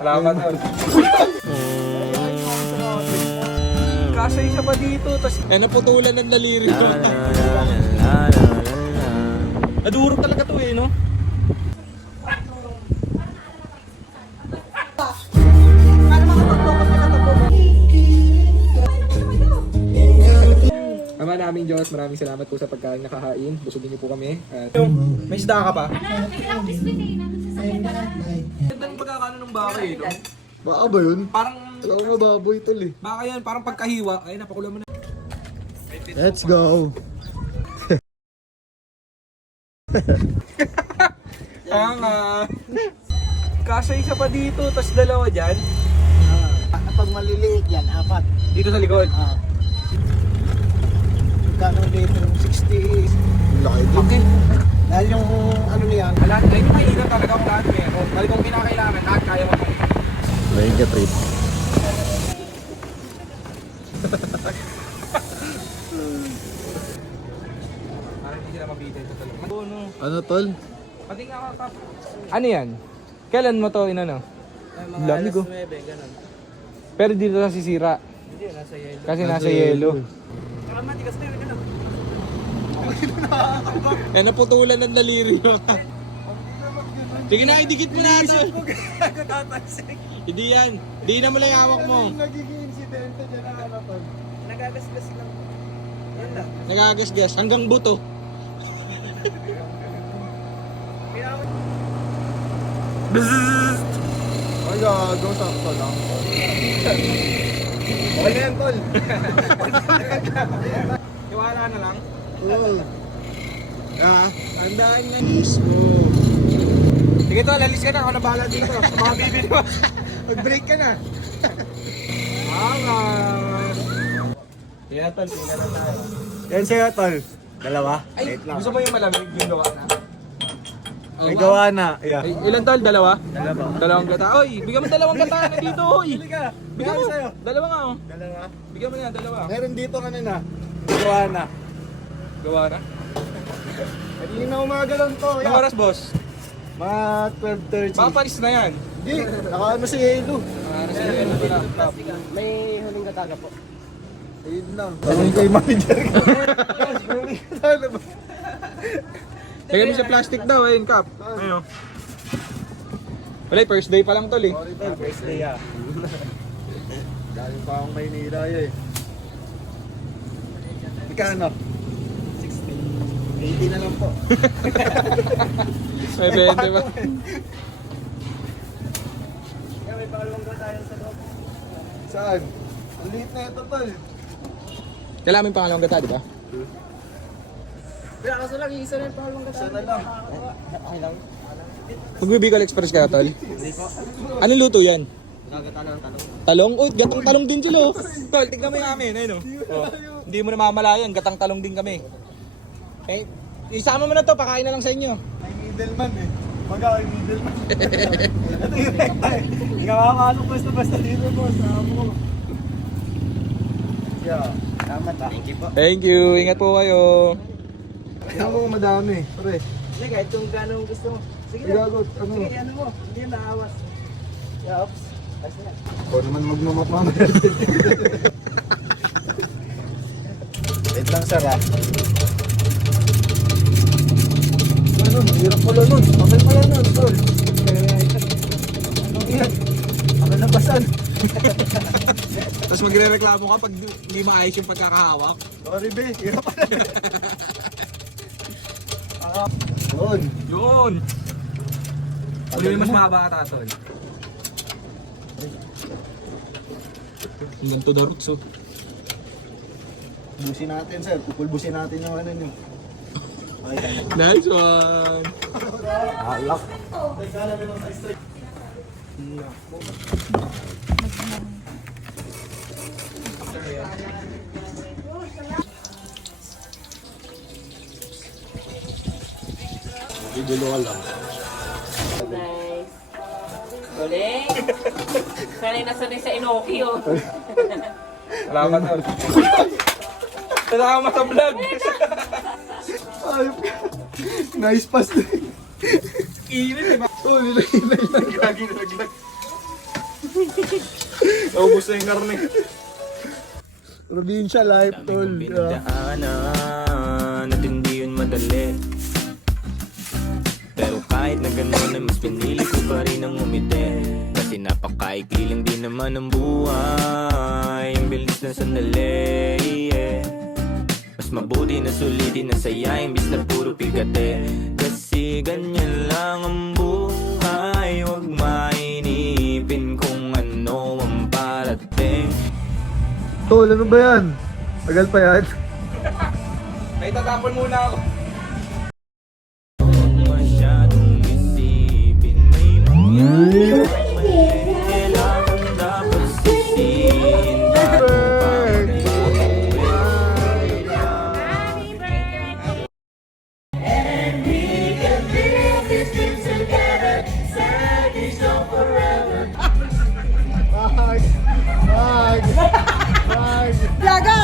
Salamat tol. Kasya isa pa dito, tas naputulan ng daliri ko. Nadurog talaga to eh, no? Ama naming Diyos, maraming salamat po sa pagkain nakahain. Busugin niyo po kami. At may isda ka pa? Gandang pagkakano ng baka eh, no? Baka ba yun? Parang, Wala ko mababoy tol eh. baka yan, parang pagkahiwa. Ay, napakula mo na. Let's go! Nga. Kasya isa pa dito, tas dalawa dyan. Pag maliliit yan, 4. Dito sa likod. Kano litro? 60. Laki din. Okay. Dahil yung ano niyan. Lahat, ay yung kainan talaga ang lahat meron. Bali kung kinakailangan, lahat kaya mo pang Mega trip. parang hindi sila mabita ito talaga. Ano tol? Pati nga ako tap. Ano yan? Kailan mo to inano? Lamig ko. Pero dito na sisira. Hindi, nasa yelo. Kasi nasa yelo. Saka matigas na yun, ano? Naputulan ng daliri mo. Sige na, idikit mo na ito. Hindi yan. Hindi na mo lang hawak mo. Nagiging insidente dyan na ano tol? Nagagasgas lang. Yan lang. Nagagasgas hanggang buto. Ay gago, sakto lang. Okay na yan tol. Iwala na lang. Oo. Tandaan na mismo. Sige to, lalis ka na. Ako na bahala dito. Mga bibili mo. Mag-break ka na. Angas. Kaya tol, tingnan na tayo. Yan sa'yo tol. Dalawa? Ay, Wait lang. gusto mo yung malamig yung gawa na? May gawa na. Yeah. Ay, ilan tol? Dalawa? Dalawa. Dalawang gata. Oy, bigyan mo dalawang gata na dito, oy. ka. Bigyan mo. sa'yo. Dalawa nga, oh. Dalawa? Bigyan mo na, dalawa. Meron dito kanina. Gawa na. Gawa na. Kanina na umaga lang to. Anong oras, boss? Mga 12:30. Baka palis na yan. Hindi. Nakaano si Halo. May huling kataga po. Ayun lang. Tanong kay manager ko. Ano ba? Lagyan mo sa plastic daw, ayun, Kap. Ayun. Wala, first day pa lang tol eh. Sorry tol, first day ah. Galing pa akong Maynila eh. Magkano? 60. 80 na lang po. May 20 ba? Kaya may palong ka tayo sa loob. Saan? Ang liit na ito tol. Kailangan mo yung pangalawang gata, di ba? Kaya kaso lang, isa na yung palong ka tayo. Isa na lang. Okay lang. Mag-Bicol Express ka, tol? Hindi po. Anong luto yan? Nagagata na ng talong. Talong? Oh, gatang talong din sila, oh. Tol, tignan mo yung amin, ayun, oh. Hindi mo na mamalayan, gatang talong din kami. Eh, isama mo na to, pakain na lang sa inyo. May middleman eh. Baga ay middleman. Ito yung rekta eh. Hindi ka makakasok basta dito boss. Saan mo? Yeah. Salamat ah. Thank you po. Thank you, ingat po kayo. Kaya mo madami. Pre. Hindi, kahit kung gano'ng gusto mo. Sige na. Igagot. Ano? Sige, ano mo. Hindi yung naawas. Yeah, oops. Ayos na. Ako naman magmamak mama. Wait lang sir ah. Ano? Hirap pala nun. Okay pala nun. Tol. Ano yan? Ako nabasan. Tapos magre-reklamo ka pag hindi maayos yung pagkakahawak. Sorry be. Hirap pala. Yun. Yun! Ano yung mas mahaba ka, Tol? Hanggang to the roots, oh. Busin natin sir. Pupulbusin natin yung ano nyo. Okay. Nice one! Alak. Idolo lang. Nice. Galing. Sanay na sanay sa Inoki, oh. Salamat, Tol. Salamat sa vlog! Ayop ka. Nice pass din. Init, diba? Oh, nilaglag. Gagi nilaglag. Naubos na yung karne. Provincia life, tol. Pinagdaanan at hindi yun madali. Pero kahit na gano'n ay mas pinili ko pa rin ang umiti. Kasi napakaikli lang din naman ang buhay. Ang bilis ng sandali, yeah. Mas mabuti na sulitin na saya imbis na puro pigate. Kasi ganyan lang ang buhay. Huwag mainipin kung ano ang parating. Tol, ano ba yan? Tagal pa yan. May tatapon muna ako. Masyadong isipin may mangyari. Kailangan dapat sisihin. Gaga!